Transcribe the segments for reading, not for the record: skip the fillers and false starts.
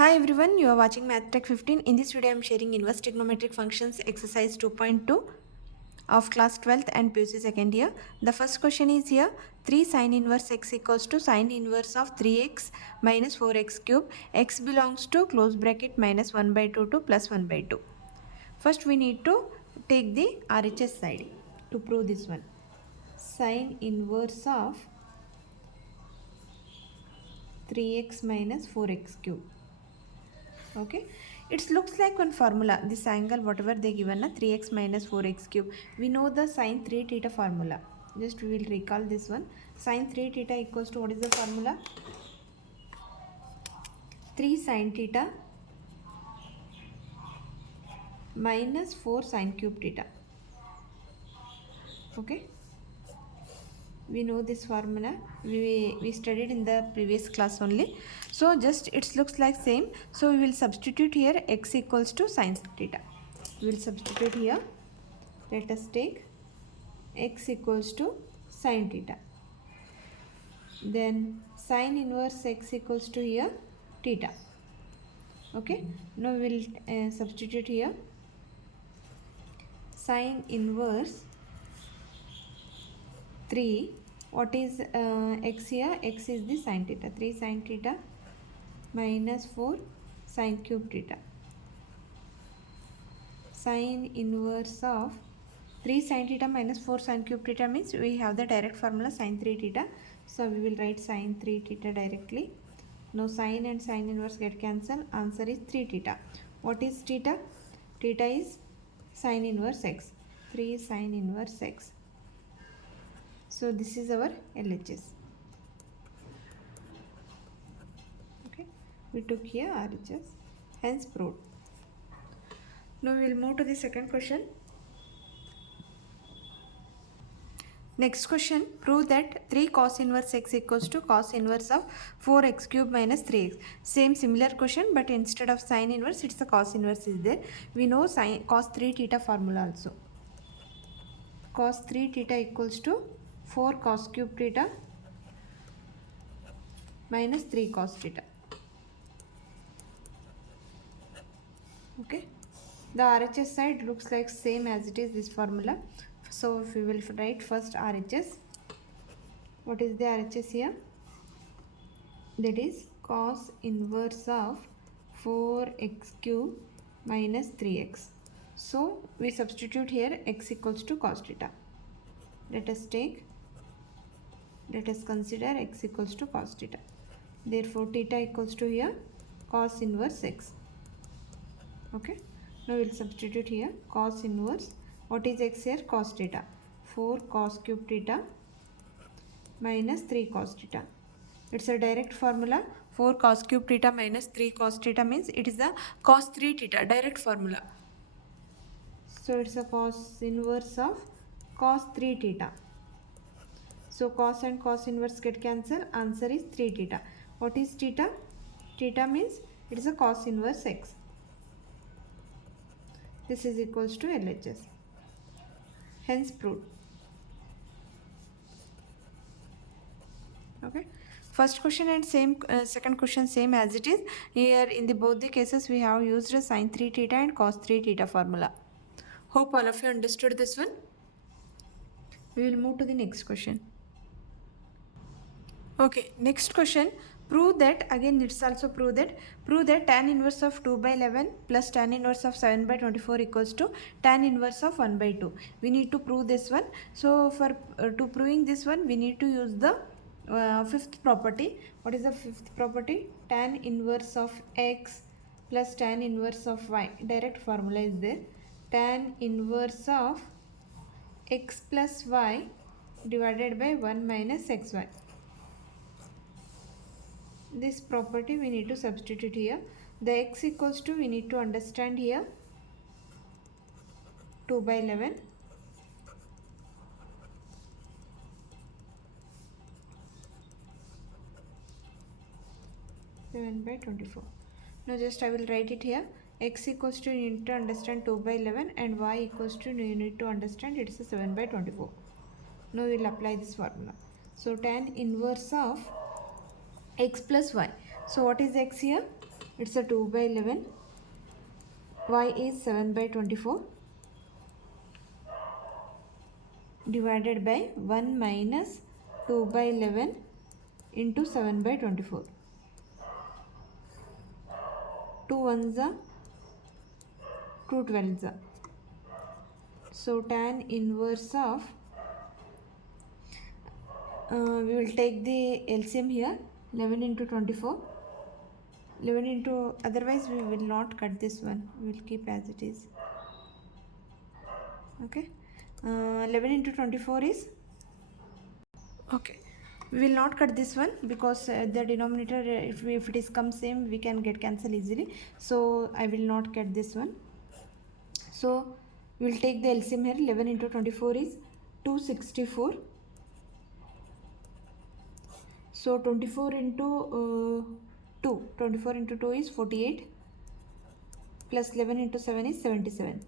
Hi everyone, you are watching Math Tech 15. In this video, I am sharing inverse trigonometric functions exercise 2.2 of class 12th and PUC second year. The first question is here, 3 sin inverse x equals to sin inverse of 3x minus 4x cube. X belongs to close bracket minus 1 by 2 to plus 1 by 2. First, we need to take the RHS side to prove this one. Sin inverse of 3x minus 4x cube. Okay, it looks like one formula. This angle whatever they given, 3x minus 4x cube, we know the sin 3 theta formula. Just we will recall this one. Sin 3 theta equals to, what is the formula? 3 sin theta minus 4 sin cube theta. Okay, we know this formula, we studied in the previous class only. So just it looks like same, so we will substitute here x equals to sin theta. We will substitute here. Let us take x equals to sin theta, then sin inverse x equals to here theta. Okay, now we will substitute here sin inverse 3. What is x here? X is the sin theta, 3 sin theta minus 4 sin cube theta. Sin inverse of 3 sin theta minus 4 sin cube theta means we have the direct formula sin 3 theta. So we will write sin 3 theta directly. Now sin and sin inverse get cancelled. Answer is 3 theta. What is theta? Theta is sin inverse x. 3 sin inverse x. So this is our LHS. Okay, we took here RHS, hence proved. Now we will move to the second question. Next question, prove that 3 cos inverse x equals to cos inverse of 4x cube minus 3x. Same similar question, but instead of sin inverse, it's a cos inverse is there. We know sin cos 3 theta formula also. Cos 3 theta equals to 4 cos cube theta minus 3 cos theta. Okay, the RHS side looks like same as it is this formula. So we will write first RHS. What is the RHS here? That is cos inverse of 4x cube minus 3x. So we substitute here x equals to cos theta. Let us consider x equals to cos theta. Therefore theta equals to here cos inverse x. Okay, now we will substitute here cos inverse. What is x here? Cos theta. 4 cos cube theta minus 3 cos theta. It's a direct formula. 4 cos cube theta minus 3 cos theta means it is the cos 3 theta, direct formula. So it's a cos inverse of cos 3 theta. So cos and cos inverse get cancelled. Answer is 3 theta. What is theta? Theta means it is a cos inverse x. This is equals to LHS. Hence proved. Okay, first question and same second question same as it is. Here in the both the cases we have used a sin 3 theta and cos 3 theta formula. Hope all of you understood this one. We will move to the next question. Okay, next question. Prove that, again it's also prove that tan inverse of 2 by 11 plus tan inverse of 7 by 24 equals to tan inverse of 1 by 2. We need to prove this one. So for to proving this one we need to use the fifth property. What is the fifth property? Tan inverse of x plus tan inverse of y. Direct formula is there. Tan inverse of x plus y divided by 1 minus xy. This property we need to substitute here. The x equals to, we need to understand here 2 by 11 7 by 24. Now just I will write it here. X equals to, you need to understand 2 by 11 and y equals to, you need to understand it's a 7 by 24. Now we will apply this formula. So tan inverse of x plus y. So what is x here? It's a 2 by 11. Y is 7 by 24 divided by 1 minus 2 by 11 into 7 by 24. 2 ones are 2 12s are. So tan inverse of we will take the LCM here, 11 into 24. 11 into, otherwise we will not cut this one, we will keep as it is. Okay, 11 into 24 is, okay, we will not cut this one because the denominator, if it is come same, we can get cancel easily. So I will not cut this one. So we will take the LCM here. 11 into 24 is 264. So 24 into 24 into 2 is 48 plus 11 into 7 is 77.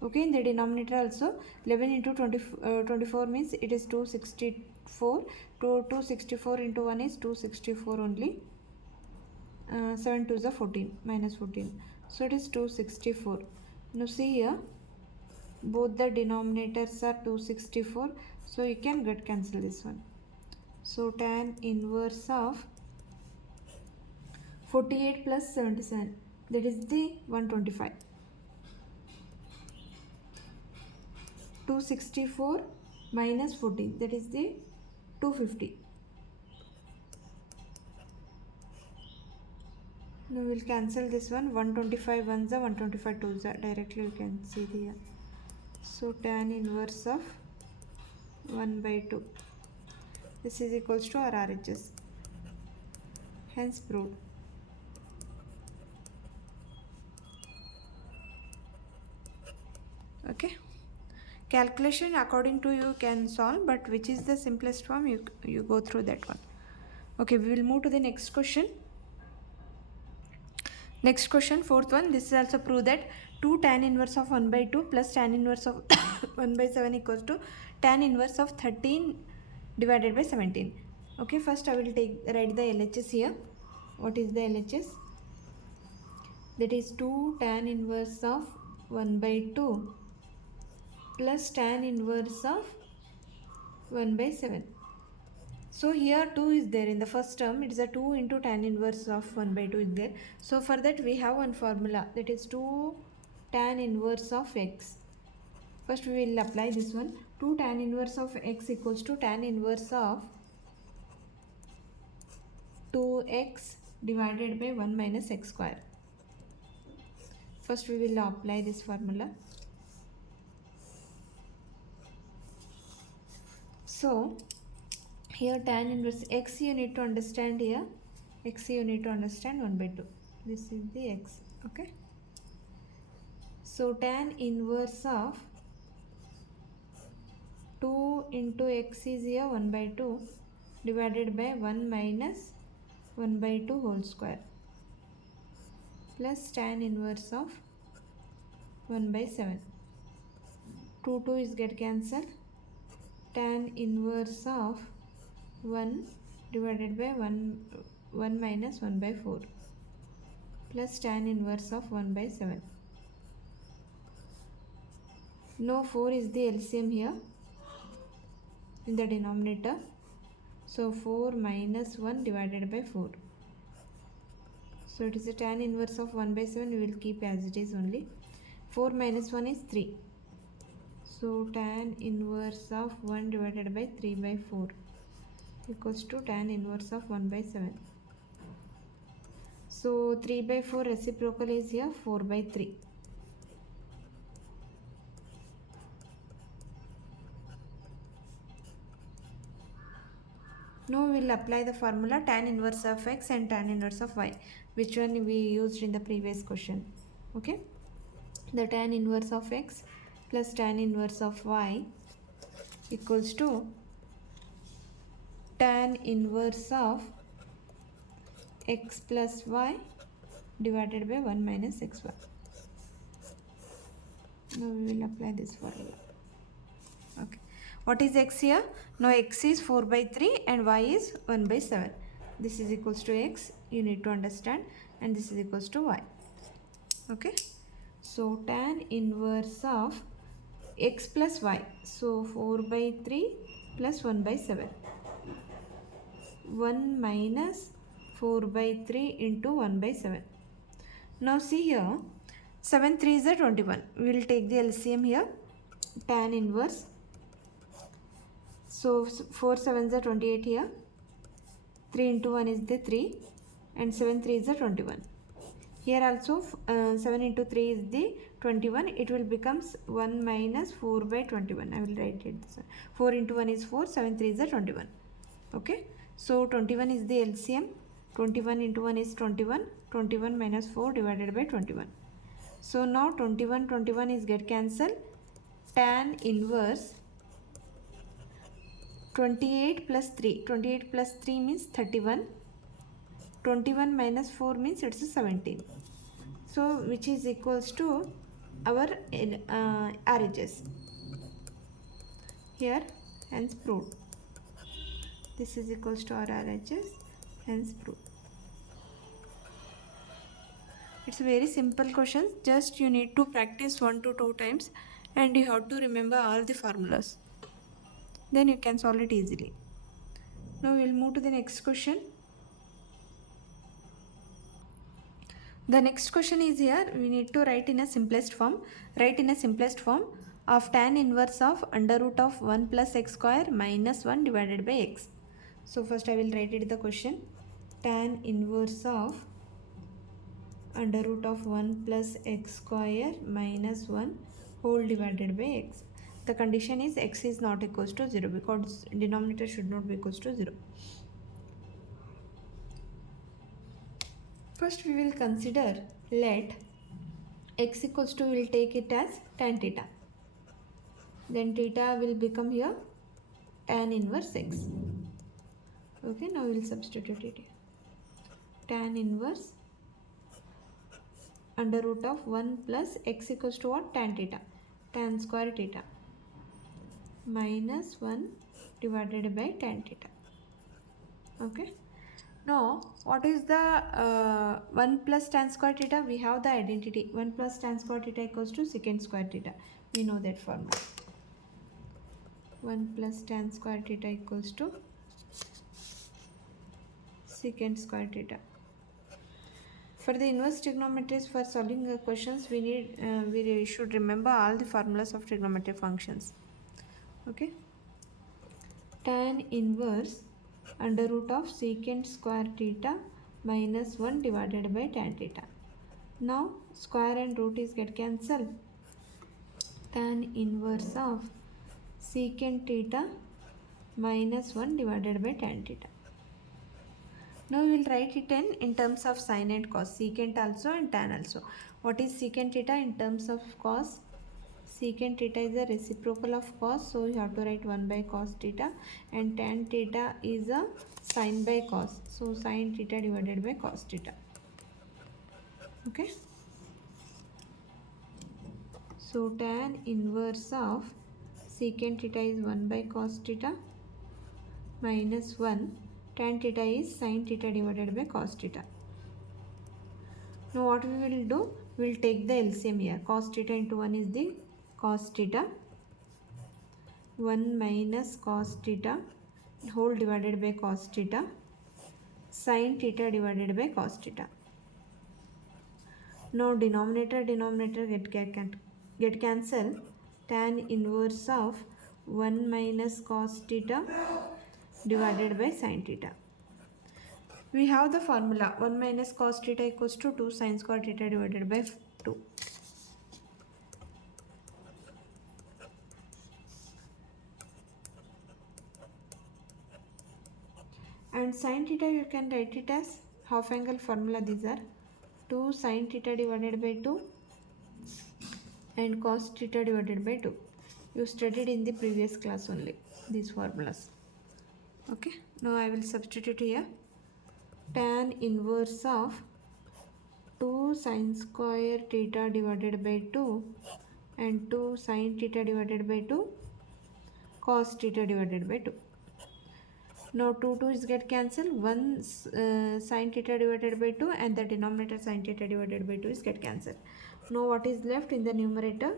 Okay, in the denominator also 11 into 24 means it is 264. 264 into 1 is 264 only. 7 2s are 14 minus 14. So it is 264. Now see here, both the denominators are 264. So you can get cancel this one. So tan inverse of 48 plus 77, that is the 125. 264 minus 14, that is the 250. Now we will cancel this one. 125 ones are 125 twos are, directly you can see here. So tan inverse of 1 by 2, this is equals to our RHS, hence proved. Okay, calculation according to you can solve, but which is the simplest form, you go through that one. Okay, we will move to the next question. Next question, fourth one. This is also prove that 2 tan inverse of 1 by 2 plus tan inverse of 1 by 7 equals to tan inverse of 13 divided by 17. Okay, first I will write the LHS here. What is the LHS? That is 2 tan inverse of 1 by 2 plus tan inverse of 1 by 7. So here 2 is there in the first term, it is a 2 into tan inverse of 1 by 2 is there. So for that we have one formula, that is 2 tan inverse of x. First we will apply this one. 2 tan inverse of x equals to tan inverse of 2x divided by 1 minus x square. First we will apply this formula. So here tan inverse x you need to understand here, x you need to understand 1 by 2. This is the x. Okay. So tan inverse of 2 into x is here 1 by 2 divided by 1 minus 1 by 2 whole square plus tan inverse of 1 by 7. 2 is get cancelled. Tan inverse of 1 divided by 1 minus 1 by 4 plus tan inverse of 1 by 7. Now 4 is the LCM here in the denominator. So 4 minus 1 divided by 4. So it is a tan inverse of 1 by 7, we will keep as it is only. 4 minus 1 is 3. So tan inverse of 1 divided by 3 by 4 equals to tan inverse of 1 by 7. So 3 by 4 reciprocal is here 4 by 3. Now we will apply the formula tan inverse of x and tan inverse of y, which one we used in the previous question. Okay, the tan inverse of x plus tan inverse of y equals to tan inverse of x plus y divided by 1 minus xy. Now we will apply this formula. Okay, what is x here? Now x is 4 by 3 and y is 1 by 7. This is equals to x. You need to understand. and this is equals to y. Okay, so tan inverse of x plus y, so 4 by 3 plus 1 by 7, 1 minus 4 by 3 into 1 by 7. Now see here, 7 3 is 21. We will take the LCM here, tan inverse. So 4 7 is 28 here, 3 into 1 is the 3, and 7 3 is 21. Here also 7 into 3 is the 21. It will becomes 1 minus 4 by 21. I will write it this way. 4 into 1 is 4, 7 3 is 21. Okay, so 21 is the LCM. 21 into 1 is 21. 21 minus 4 divided by 21. So now 21 is get cancelled. Tan inverse 28 plus 3. 28 plus 3 means 31. 21 minus 4 means it's 17. So which is equals to our RHS. Here, hence proved. This is equals to our RHS, hence proved. It's a very simple question. Just you need to practice 1 to 2 times and you have to remember all the formulas. Then you can solve it easily. Now we'll move to the next question. The next question is here, we need to write in a simplest form. Write in a simplest form of tan inverse of under root of 1 plus x square minus 1 divided by x. So first I will write it the question. Tan inverse of under root of 1 plus x square minus 1 whole divided by x. The condition is x is not equals to 0 because denominator should not be equals to 0. First we will consider, let x equals to, we will take it as tan theta. Then theta will become here tan inverse x. Okay, now we will substitute it here. Tan inverse under root of 1 plus x equals to what? Tan theta. Tan square theta minus 1 divided by tan theta. Okay. Now, what is the 1 plus tan square theta? We have the identity. 1 plus tan square theta equals to secant square theta. We know that formula. 1 plus tan square theta equals to secant square theta. For the inverse trigonometries, for solving the questions, we should remember all the formulas of trigonometric functions. Okay. Tan inverse under root of secant square theta minus 1 divided by tan theta. Now square and root is get cancelled. Tan inverse of secant theta minus 1 divided by tan theta. Now we will write it in terms of sine and cos, secant also and tan also. What is secant theta in terms of cos? Secant theta is a reciprocal of cos, so you have to write 1 by cos theta, and tan theta is a sine by cos, so sine theta divided by cos theta. Okay, so tan inverse of secant theta is 1 by cos theta minus 1, tan theta is sine theta divided by cos theta. Now what we will do, we will take the LCM here. Cos theta into 1 is the cos theta, 1 minus cos theta whole divided by cos theta, sin theta divided by cos theta. Now denominator get cancelled. Tan inverse of 1 minus cos theta divided by sin theta. We have the formula 1 minus cos theta equals to 2 sin square theta divided by 2. And sin theta you can write it as half angle formula. These are 2 sin theta divided by 2 and cos theta divided by 2. You studied in the previous class only these formulas. Okay, now I will substitute here. Tan inverse of 2 sin square theta divided by 2 and 2 sin theta divided by 2 cos theta divided by 2. Now 2 is get cancelled. 1 sin theta divided by 2 and the denominator sin theta divided by 2 is get cancelled. Now what is left in the numerator?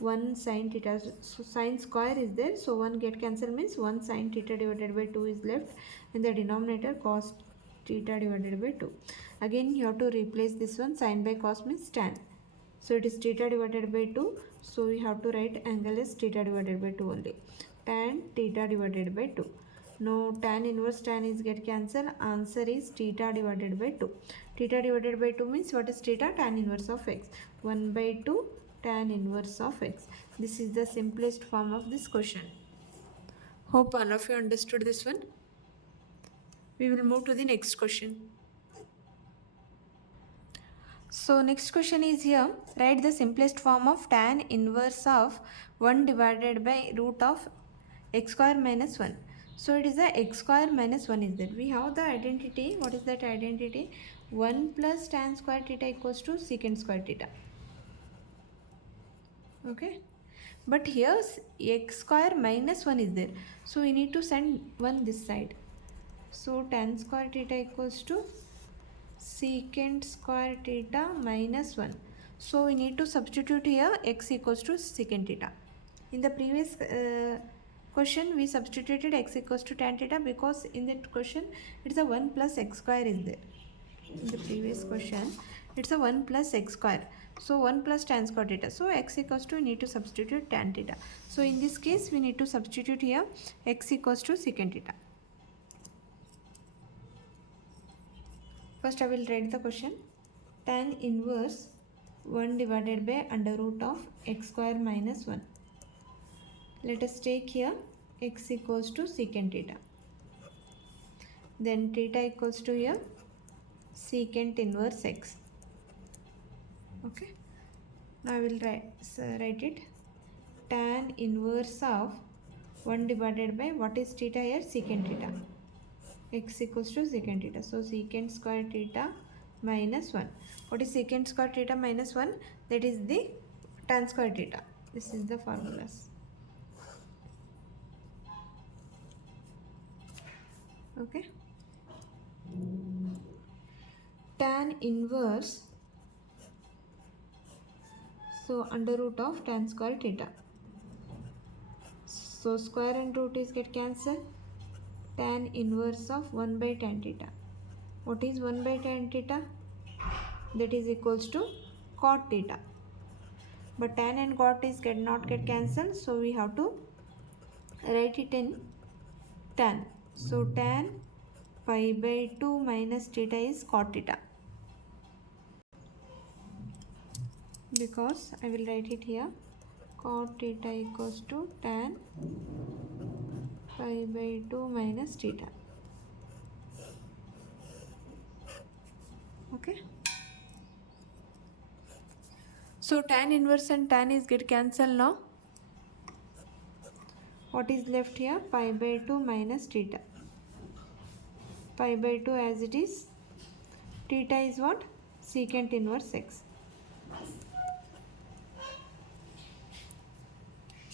1 sin theta. So sin square is there. So 1 get cancelled means 1 sin theta divided by 2 is left. In the denominator cos theta divided by 2. Again you have to replace this one. Sin by cos means tan. So it is theta divided by 2. So we have to write angle as theta divided by 2 only. Tan theta divided by 2. Now tan inverse tan is get cancelled. Answer is theta divided by 2. Theta divided by 2 means what is theta? Tan inverse of x. 1 by 2 tan inverse of x. This is the simplest form of this question. Hope all of you understood this one. We will move to the next question. So next question is here. Write the simplest form of tan inverse of 1 divided by root of x square minus 1. So it is a x square minus 1 is there. We have the identity. What is that identity? 1 plus tan square theta equals to secant square theta. Okay. But here x square minus 1 is there. So we need to send 1 this side. So tan square theta equals to secant square theta minus 1. So we need to substitute here x equals to secant theta. In the previous question we substituted x equals to tan theta because in that question it's a 1 plus x square is there. In the previous question it's a 1 plus x square. So 1 plus tan square theta. So x equals to we need to substitute tan theta. So in this case we need to substitute here x equals to secant theta. First I will write the question. Tan inverse 1 divided by under root of x square minus 1. Let us take here x equals to secant theta. Then theta equals to here secant inverse x. Okay. Now I will write it. Tan inverse of 1 divided by what is theta here? Secant theta. X equals to secant theta. So secant square theta minus 1. What is secant square theta minus 1? That is the tan square theta. This is the formulas. Okay. Tan inverse. So under root of tan square theta. So square and root is get cancelled. Tan inverse of 1 by tan theta. What is 1 by tan theta? That is equals to cot theta. But tan and cot is not get cancelled. So we have to write it in tan. So tan pi by 2 minus theta is cot theta. Because I will write it here. Cot theta equals to tan pi by 2 minus theta. Okay. So tan inverse and tan is get cancelled now. What is left here? Pi by 2 minus theta. Pi by 2 as it is. Theta is what? Secant inverse x.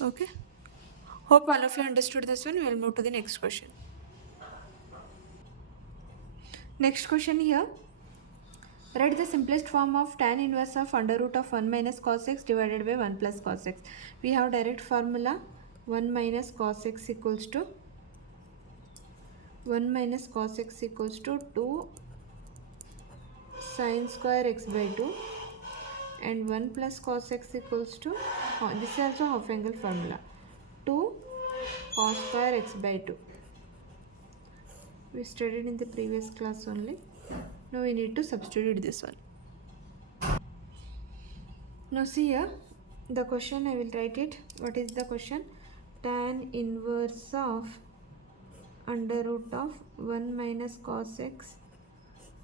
Okay. Hope all of you understood this one. We will move to the next question. Next question here. Write the simplest form of tan inverse of under root of 1 minus cos x divided by 1 plus cos x. We have direct formula. 1 minus cos x equals to 2 sin square x by 2 and 1 plus cos x equals to this is also half angle formula 2 cos square x by 2. We studied in the previous class only. Now we need to substitute this one. Now see here the question. I will write it. What is the question? Tan inverse of under root of 1 minus cos x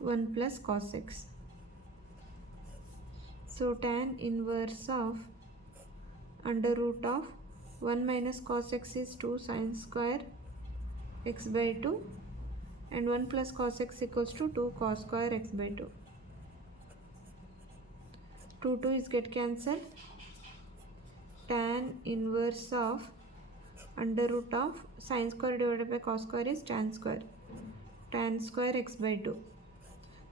1 plus cos x. So tan inverse of under root of 1 minus cos x is 2 sin square x by 2 and 1 plus cos x equals to 2 cos square x by 2. 2 is get cancelled. Tan inverse of under root of sin square divided by cos square is tan square. Tan square x by 2.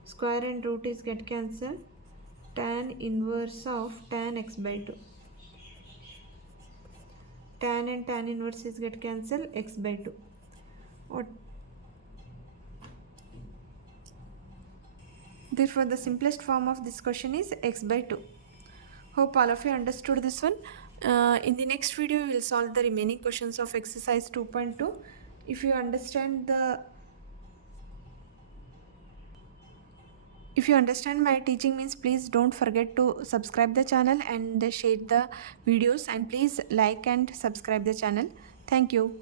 Square and root is get cancelled. Tan inverse of tan x by 2. Tan and tan inverse is get cancelled, x by 2. What? Therefore, the simplest form of this question is x by 2. Hope all of you understood this one. In the next video, we will solve the remaining questions of exercise 2.2. If you understand my teaching means, please don't forget to subscribe the channel and share the videos, and please like and subscribe the channel. Thank you.